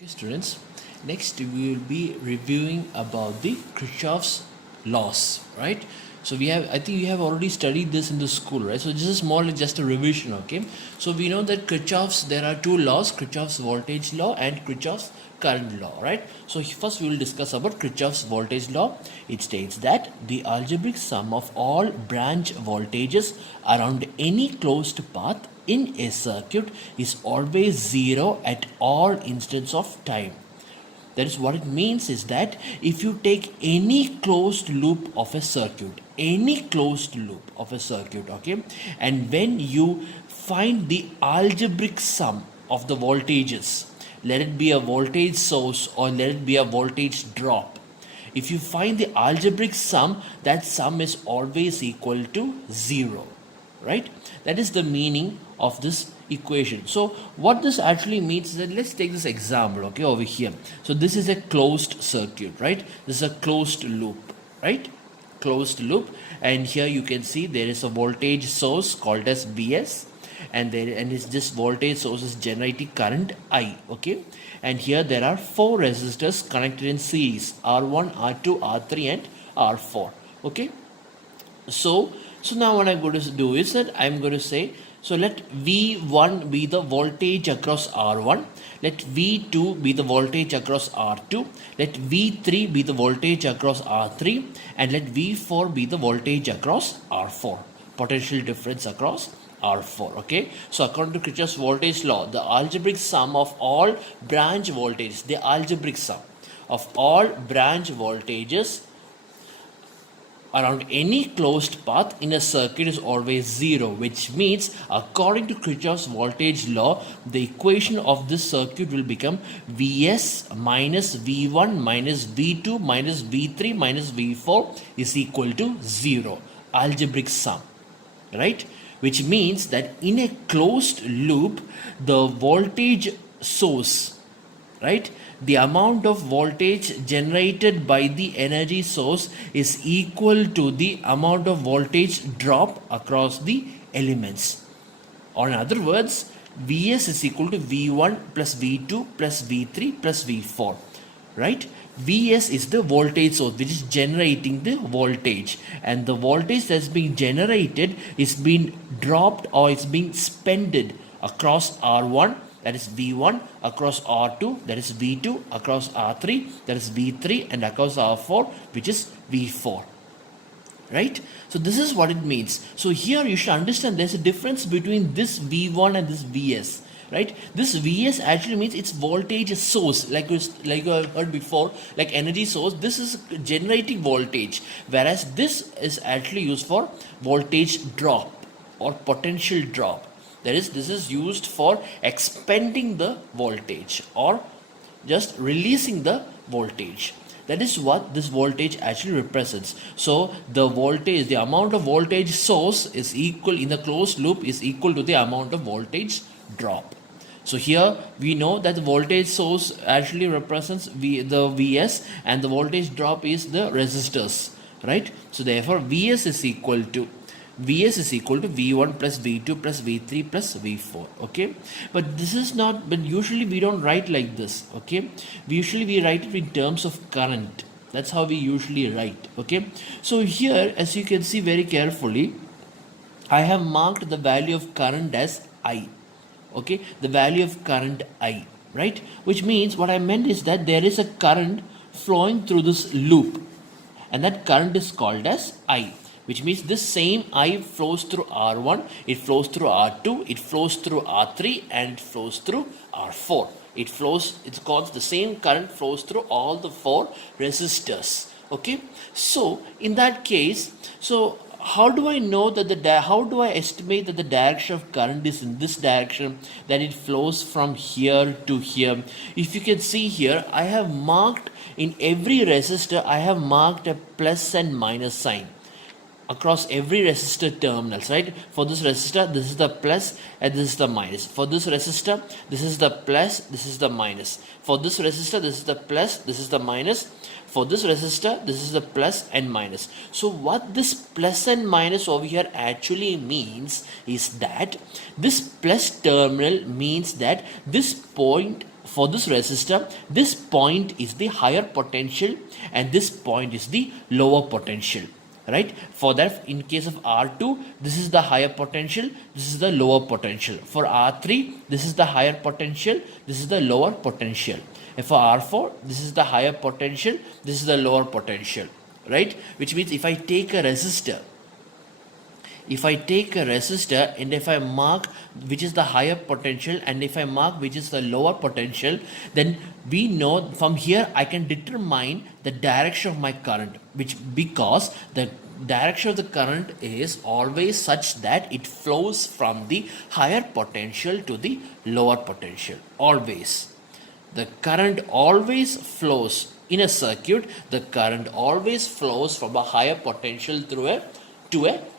Okay, students, next we will be reviewing about the Kirchhoff's laws, right? So I think we have already studied this in the school, right? So this is more like just a revision, okay? So we know that there are two laws, Kirchhoff's voltage law and Kirchhoff's current law, right? So first we will discuss about Kirchhoff's voltage law. It states that the algebraic sum of all branch voltages around any closed path in a circuit is always zero at all instants of time. That is what it means is that if you take any closed loop of a circuit, okay, and when you find the algebraic sum of the voltages, let it be a voltage source or let it be a voltage drop, if you find the algebraic sum, that sum is always equal to 0, right? That is the meaning of this equation. So what this actually means is that let's take this example, okay, over here. So this is a closed circuit, right? This is a closed loop, right? Closed loop, and here you can see there is a voltage source called as Vs, and this voltage source is generating current I, okay? And here there are four resistors connected in series, R1, R2, R3 and R4, okay? So now what I'm going to do is that I'm going to say, so let V1 be the voltage across R1, let V2 be the voltage across R2, let V3 be the voltage across R3, and let V4 be the voltage across R4, potential difference across R4, okay? So according to Kirchhoff's voltage law, the algebraic sum of all branch voltages, the algebraic sum of all branch voltages around any closed path in a circuit is always 0, which means according to Kirchhoff's voltage law, the equation of this circuit will become Vs minus V1 minus V2 minus V3 minus V4 is equal to 0, algebraic sum, right? Which means that in a closed loop, the voltage source, right, the amount of voltage generated by the energy source is equal to the amount of voltage drop across the elements. Or in other words, Vs is equal to V1 plus V2 plus V3 plus V4, right? Vs is the voltage source which is generating the voltage, and the voltage that's being generated is being dropped or it's being spended across R1, that is V1, across R2, that is V2, across R3, that is V3, and across R4, which is V4, right? So this is what it means. So here you should understand there's a difference between this V1 and this Vs, right? This Vs actually means it's voltage source, like I heard before, like energy source. This is generating voltage, whereas this is actually used for voltage drop or potential drop. That is, this is used for expending the voltage or just releasing the voltage. That is what this voltage actually represents. So the voltage, the amount of voltage source is equal in the closed loop is equal to the amount of voltage drop. So here we know that the voltage source actually represents the Vs, and the voltage drop is the resistors, right? So therefore Vs is equal to V1 plus V2 plus V3 plus V4, okay? But this is not, but usually we don't write like this, okay? We write it in terms of current. That's how we usually write, okay? So here, as you can see very carefully, I have marked the value of current as I, okay? The value of current I, right? Which means what I meant is that there is a current flowing through this loop, and that current is called as I. Which means this same I flows through R1, it flows through R2, it flows through R3, and it flows through R4. It's called the same current flows through all the four resistors. Okay, so in that case, so how do I know that how do I estimate that the direction of current is in this direction, that it flows from here to here? If you can see here, I have marked in every resistor, I have marked a plus and minus sign across every resistor terminals, right? For this resistor, this is the plus and this is the minus. For this resistor, this is the plus, this is the minus. For this resistor, this is the plus, this is the minus. For this resistor, this is the plus and minus. So what this plus and minus over here actually means is that this plus terminal means that this point for this resistor, this point is the higher potential and this point is the lower potential, right? For that, in case of R2, this is the higher potential, this is the lower potential. For R3, this is the higher potential, this is the lower potential. And for R4, this is the higher potential, this is the lower potential, right? Which means if I take a resistor, and if I mark which is the higher potential and if I mark which is the lower potential, then we know from here I can determine the direction of my current, because the direction of the current is always such that it flows from the higher potential to the lower potential. Always. The current always flows in a circuit, the current always flows from a higher potential to a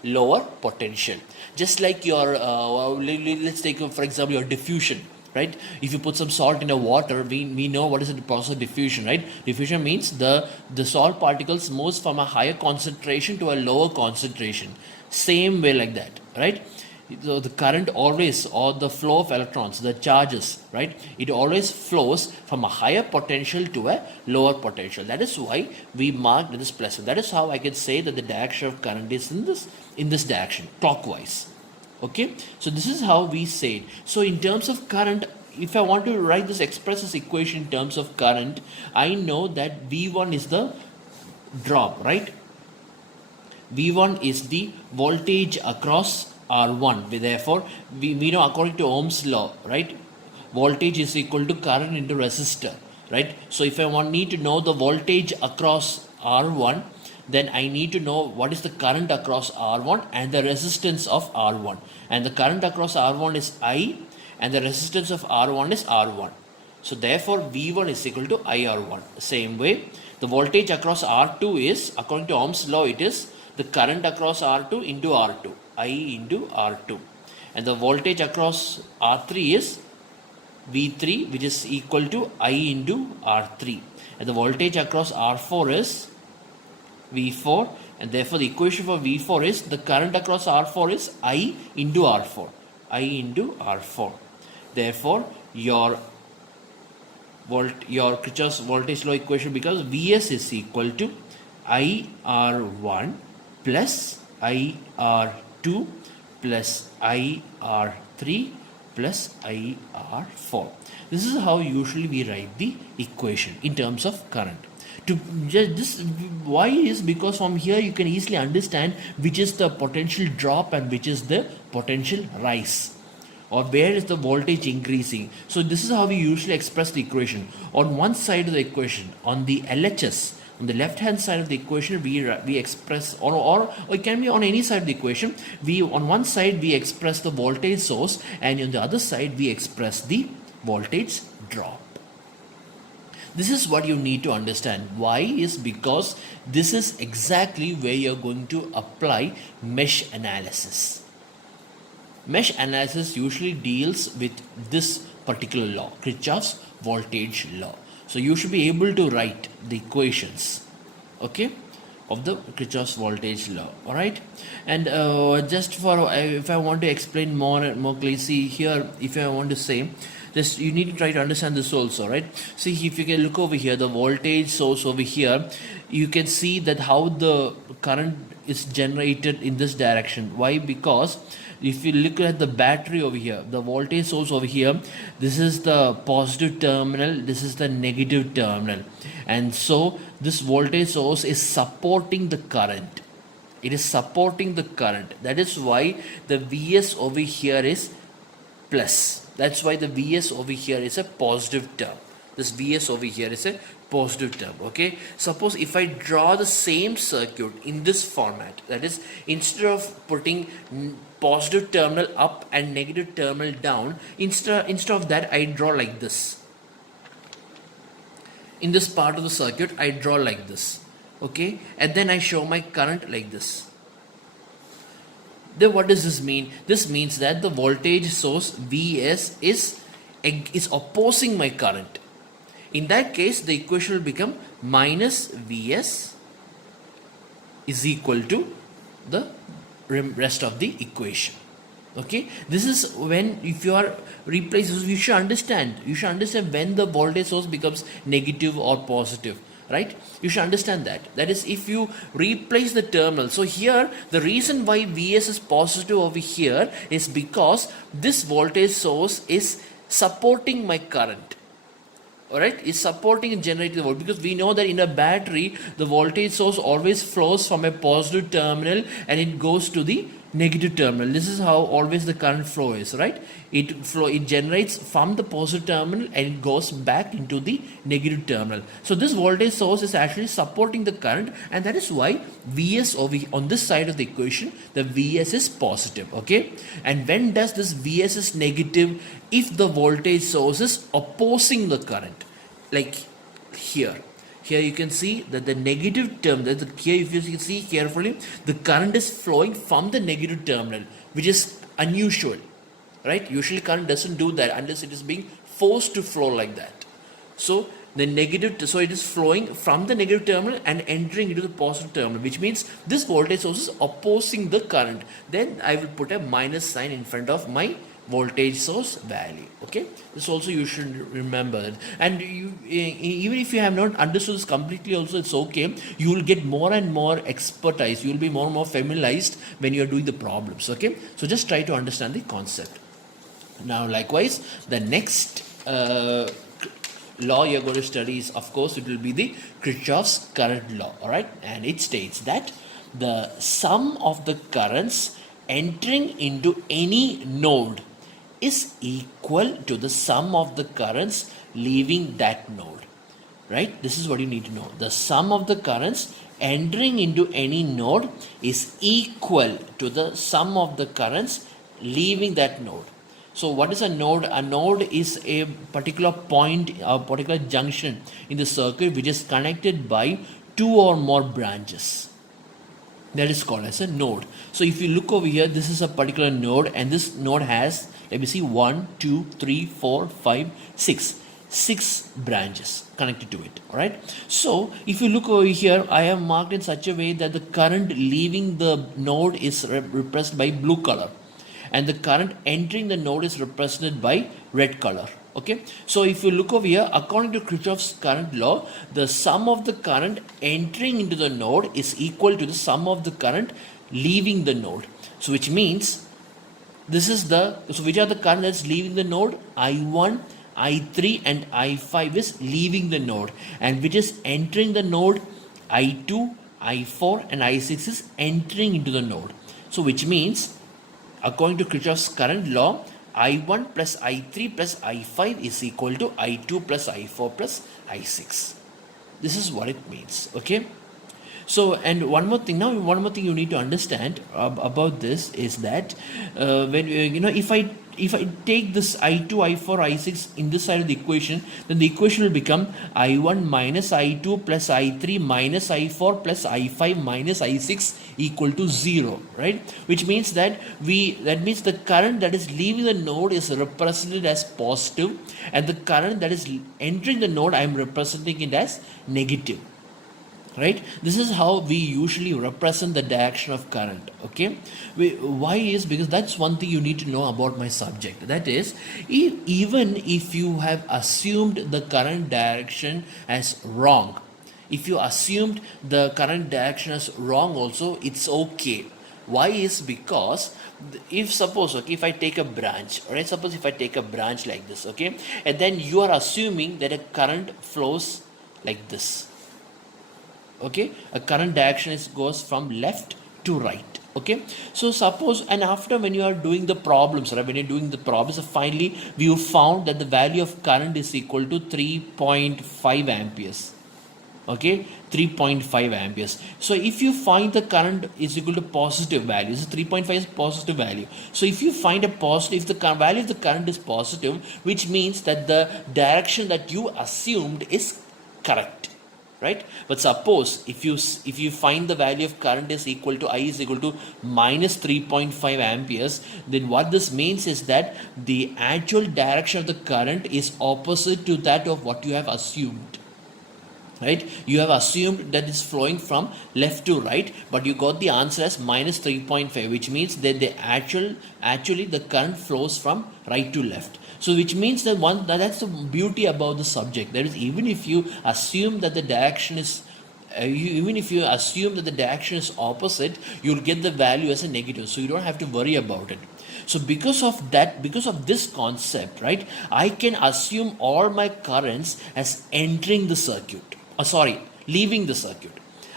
lower potential. Just like your, let's take for example your diffusion, right? If you put some salt in a water, we know what is the process of diffusion, right? Diffusion means the salt particles moves from a higher concentration to a lower concentration. Same way like that, right? So the current always, or the flow of electrons, the charges, right? It always flows from a higher potential to a lower potential. That is why we marked this plus. That is how I can say that the direction of current is in this direction, clockwise. Okay, so this is how we say it. So in terms of current, if I want to write this, express this equation in terms of current, I know that V1 is the drop, right? V1 is the voltage across R1. Therefore, we know according to Ohm's law, right? Voltage is equal to current into resistor, right? So if I need to know the voltage across R1, then I need to know what is the current across R1 and the resistance of R1. And the current across R1 is I and the resistance of R1 is R1. So therefore V1 is equal to IR1. Same way, the voltage across R2 is, according to Ohm's law, it is the current across R2 into R2. I into R2. And the voltage across R3 is V3, which is equal to I into R3. And the voltage across R4 is V4, and therefore the equation for V4 is the current across R4 is I into R4. I into R4. Therefore, your Kirchhoff's voltage law equation becomes Vs is equal to IR1 plus IR2 plus IR3 plus IR4. This is how usually we write the equation in terms of current. To just this, why is because from here you can easily understand which is the potential drop and which is the potential rise, or where is the voltage increasing. So this is how we usually express the equation. On one side of the equation, on the LHS, on the left hand side of the equation, we express, or it can be on any side of the equation. On one side we express the voltage source, and on the other side we express the voltage drop. This is what you need to understand. Why is because this is exactly where you're going to apply mesh analysis. Mesh analysis usually deals with this particular law, Kirchhoff's voltage law. So you should be able to write the equations, okay, of the Kirchhoff's voltage law. All right, and just for if I want to explain more clearly, see here, if I want to say, just you need to try to understand this also, right? See, if you can look over here, the voltage source over here, you can see that how the current is generated in this direction. Why? Because if you look at the battery over here, the voltage source over here, this is the positive terminal, this is the negative terminal, and so this voltage source is supporting the current. It is supporting the current. That is why the Vs over here is plus. That's why the Vs over here is a positive term. This Vs over here is a positive term. Okay. Suppose if I draw the same circuit in this format, that is, instead of putting positive terminal up and negative terminal down, instead of that I draw like this. In this part of the circuit I draw like this. Okay. And then I show my current like this. Then what does this mean? This means that the voltage source Vs is opposing my current. In that case, the equation will become minus Vs is equal to the rest of the equation. Okay, this is when, if you are replacing, you should understand, when the voltage source becomes negative or positive, right? You should understand that, is if you replace the terminal. So here the reason why Vs is positive over here is because this voltage source is supporting my current. Alright, is supporting and generating the voltage, because we know that in a battery the voltage source always flows from a positive terminal and it goes to the negative terminal. This is how always the current flow is, right? It generates from the positive terminal and it goes back into the negative terminal. So this voltage source is actually supporting the current, and that is why Vs over on this side of the equation, the Vs is positive. Okay, and when does this Vs is negative? If the voltage source is opposing the current, like here you can see that the negative terminal, here if you see carefully, the current is flowing from the negative terminal, which is unusual, right? Usually current doesn't do that unless it is being forced to flow like that. So the negative, so it is flowing from the negative terminal and entering into the positive terminal, which means this voltage source is opposing the current. Then I will put a minus sign in front of my voltage source value. Okay, this also you should remember that. And you, even if you have not understood this completely also, it's okay. You will get more and more expertise, you will be more and more familiarized when you are doing the problems. Okay, so just try to understand the concept. Now likewise, the next law you're going to study is, of course, it will be the Kirchhoff's current law. All right, and it states that the sum of the currents entering into any node is equal to the sum of the currents leaving that node. Right, this is what you need to know. The sum of the currents entering into any node is equal to the sum of the currents leaving that node. So what is a node? A node is a particular point, a particular junction in the circuit which is connected by two or more branches. That is called as a node. So if you look over here, this is a particular node, and this node has, let me see, 1, 2, 3, 4, 5, 6 branches connected to it. All right. So if you look over here, I have marked in such a way that the current leaving the node is represented by blue color, and the current entering the node is represented by red color. Okay, so if you look over here, according to Kirchhoff's current law, the sum of the current entering into the node is equal to the sum of the current leaving the node. So which means this is the, so which are the current that's leaving the node? I1, I3 and I5 is leaving the node, and which is entering the node? I2, I4 and I6 is entering into the node. So which means, according to Kirchhoff's current law, I1 plus I3 plus I5 is equal to I2 plus I4 plus I6. This is what it means. Okay. So, and one more thing you need to understand about this is that when if I take this I2, I4, I6 in this side of the equation, then the equation will become I1 minus I2 plus I3 minus I4 plus I5 minus I6 equal to 0, right? Which means that the current that is leaving the node is represented as positive, and the current that is entering the node, I am representing it as negative. Right, this is how we usually represent the direction of current. Okay, why is because that's one thing you need to know about my subject. That is, even if you have assumed the current direction as wrong, if you assumed the current direction as wrong also, it's okay. Why is because if suppose, okay, if I take a branch, right, suppose if I take a branch like this, okay, and then you are assuming that a current flows like this. Okay, a current direction goes from left to right. Okay, so suppose, and after when you are doing the problems, right, when you're doing the problems, finally we found that the value of current is equal to 3.5 amperes. Okay, 3.5 amperes. So if you find the current is equal to positive value, so 3.5 is positive value. So if you find a positive, if the value of the current is positive, which means that the direction that you assumed is correct. Right, but suppose if you find the value of current is equal to I is equal to minus 3.5 amperes, then what this means is that the actual direction of the current is opposite to that of what you have assumed. right? You have assumed that it's flowing from left to right, but you got the answer as minus 3.5, which means that the actually the current flows from right to left. So which means that that's the beauty about the subject. That is, even if you assume that the direction is even if you assume that the direction is opposite, you'll get the value as a negative, so you don't have to worry about it. So because of that, because of this concept, right, I can assume all my currents as entering the circuit, leaving the circuit.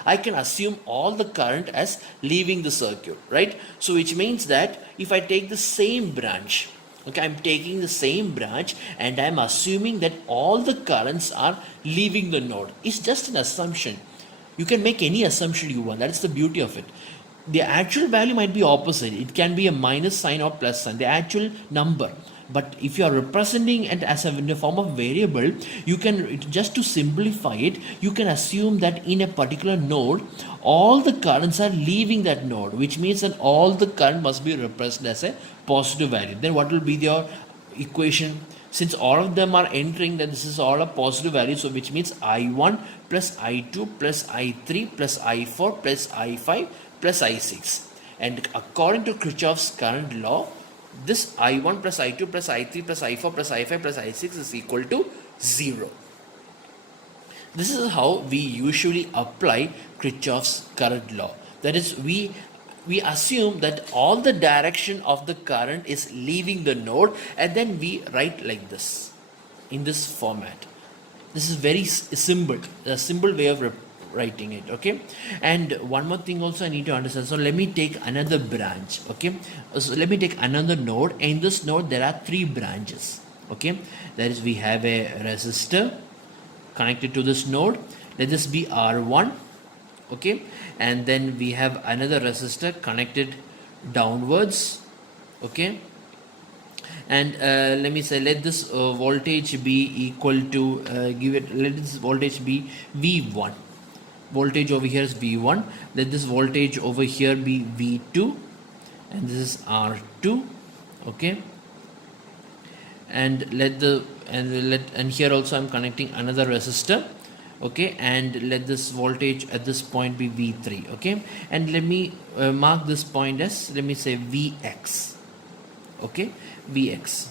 I can assume all the current as leaving the circuit, right? So which means that if I take the same branch, okay, I'm taking the same branch and I'm assuming that all the currents are leaving the node. It's just an assumption. You can make any assumption you want. That's the beauty of it. The actual value might be opposite. It can be a minus sign or plus sign, the actual number. But if you are representing it as in the form of variable, you can, just to simplify it, you can assume that in a particular node, all the currents are leaving that node, which means that all the current must be represented as a positive value. Then what will be your equation? Since all of them are entering, then this is all a positive value, so which means I1 plus I2 plus I3 plus I4 plus I5 plus I6. And according to Kirchhoff's current law, this I1 plus I2 plus I3 plus I4 plus I5 plus I6 is equal to 0. This is how we usually apply Kirchhoff's current law. That is, we assume that all the direction of the current is leaving the node, and then we write like this, in this format. This is very simple, a simple way of writing it, okay? And one more thing also I need to understand. So let me take another branch, okay? So let me take another node. In this node there are 3 branches, okay? That is, we have a resistor connected to this node. Let this be R1, okay? And then we have another resistor connected downwards, okay? And let me say, let this voltage be equal to let this voltage be V1. Voltage over here is V1. Let this voltage over here be V2, and this is R2, okay? And and here also I'm connecting another resistor, okay? And let this voltage at this point be V3, okay? And let me mark this point as, let me say, Vx, okay? Vx.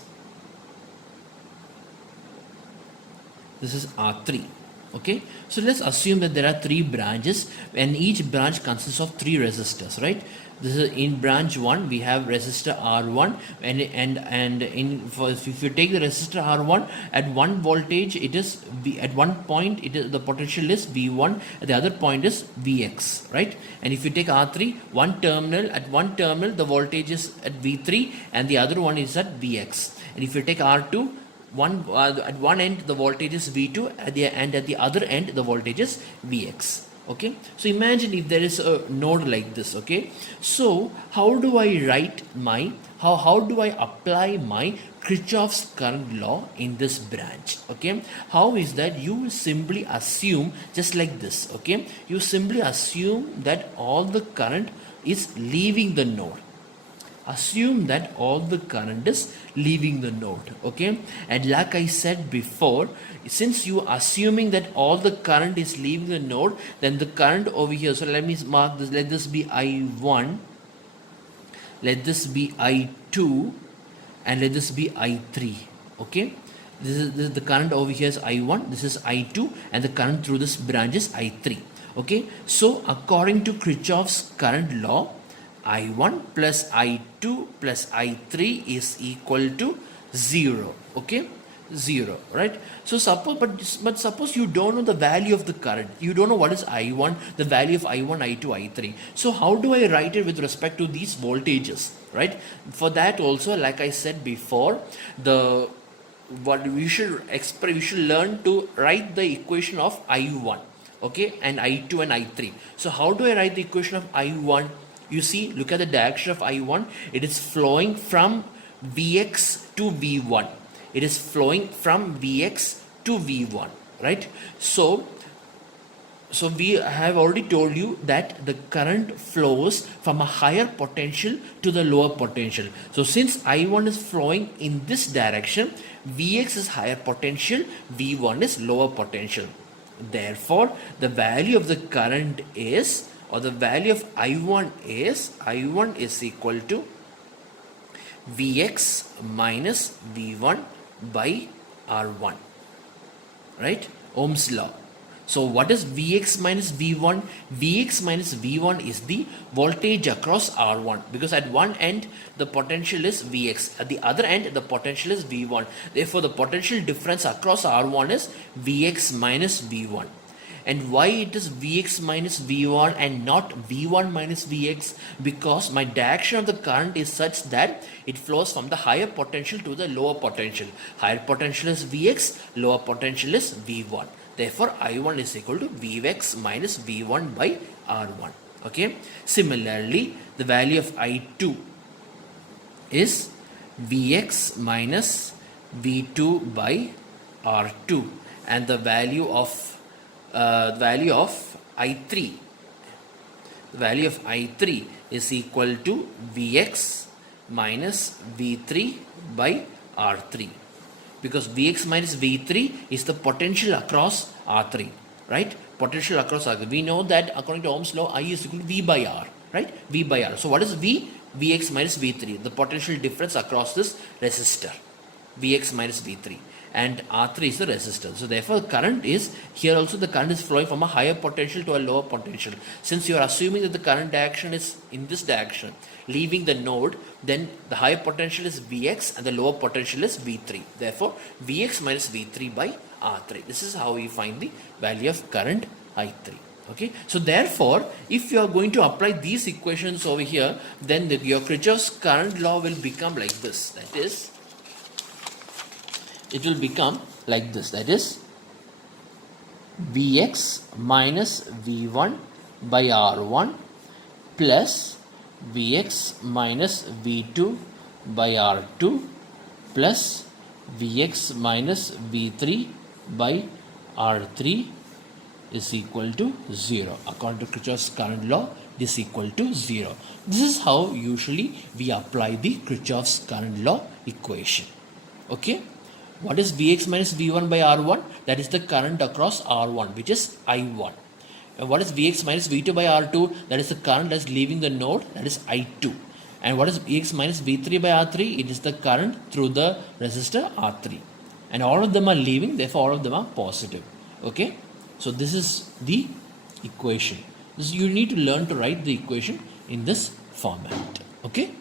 This is R3. Okay, so let's assume that there are 3 branches, and each branch consists of 3 resistors, right? This is in branch 1 we have resistor R1, and if you take the resistor R1, at one voltage it is at one point it is, the potential is V1, at the other point is Vx, right? And if you take R3, at one terminal the voltage is at V3 and the other one is at Vx. And if you take R2, at one end the voltage is V2, and at the other end the voltage is Vx. Okay, so imagine if there is a node like this, okay? So how do I write my, how do I apply my Kirchhoff's current law in this branch? Okay, how is that? You simply assume just like this, okay? You simply assume that all the current is leaving the node. Assume that all the current is leaving the node, okay? And like I said before, since you are assuming that all the current is leaving the node, then the current over here, so let me mark this, let this be I1, let this be I2, and let this be I3, okay? This is the current over here is I1, this is I2, and the current through this branch is I3, okay? So according to Kirchhoff's current law, I1 plus I2 plus I3 is equal to 0, okay? 0, right? So suppose, but suppose you don't know the value of the current. You don't know what is I1, the value of I1, I2, I3. So how do I write it with respect to these voltages, right? For that also, like I said before, we should learn to write the equation of I1, okay, and I2 and I3. So how do I write the equation of I1? You see, look at the direction of I1. It is flowing from Vx to V1. It is flowing from Vx to V1, right? So we have already told you that the current flows from a higher potential to the lower potential. So since I1 is flowing in this direction, Vx is higher potential, V1 is lower potential. Therefore, the value of the current is, or the value of I1 is equal to Vx minus V1 by R1, right? Ohm's law. So what is Vx minus V1? Vx minus V1 is the voltage across R1, because at one end the potential is Vx, at the other end the potential is V1. Therefore, the potential difference across R1 is Vx minus V1. And why it is Vx minus V1 and not V1 minus Vx? Because my direction of the current is such that it flows from the higher potential to the lower potential. Higher potential is Vx, lower potential is V1. Therefore, I1 is equal to Vx minus V1 by R1. Okay. Similarly, the value of I2 is Vx minus V2 by R2, and the value of I3, the value of I3 is equal to Vx minus V3 by R3, because Vx minus V3 is the potential across R3, right? Potential across R3. We know that according to Ohm's law, I is equal to V by R, right? V by R. So what is V? Vx minus V3, the potential difference across this resistor, Vx minus V3. And R3 is the resistor. So therefore, current is, here also the current is flowing from a higher potential to a lower potential. Since you are assuming that the current direction is in this direction, leaving the node, then the higher potential is Vx and the lower potential is V3. Therefore, Vx minus V3 by R3. This is how we find the value of current I3. Okay. So therefore, if you are going to apply these equations over here, then your Kirchhoff's current law will become like this. That is, it will become like this, that is Vx minus V1 by R1 plus Vx minus V2 by R2 plus Vx minus V3 by R3 is equal to 0. According to Kirchhoff's current law, this is equal to 0. This is how usually we apply the Kirchhoff's current law equation. Okay. What is Vx minus V1 by R1? That is the current across R1, which is I1. And what is Vx minus V2 by R2? That is the current that is leaving the node, that is I2. And what is Vx minus V3 by R3? It is the current through the resistor R3. And all of them are leaving, therefore all of them are positive. Okay. So this is the equation. You need to learn to write the equation in this format. Okay.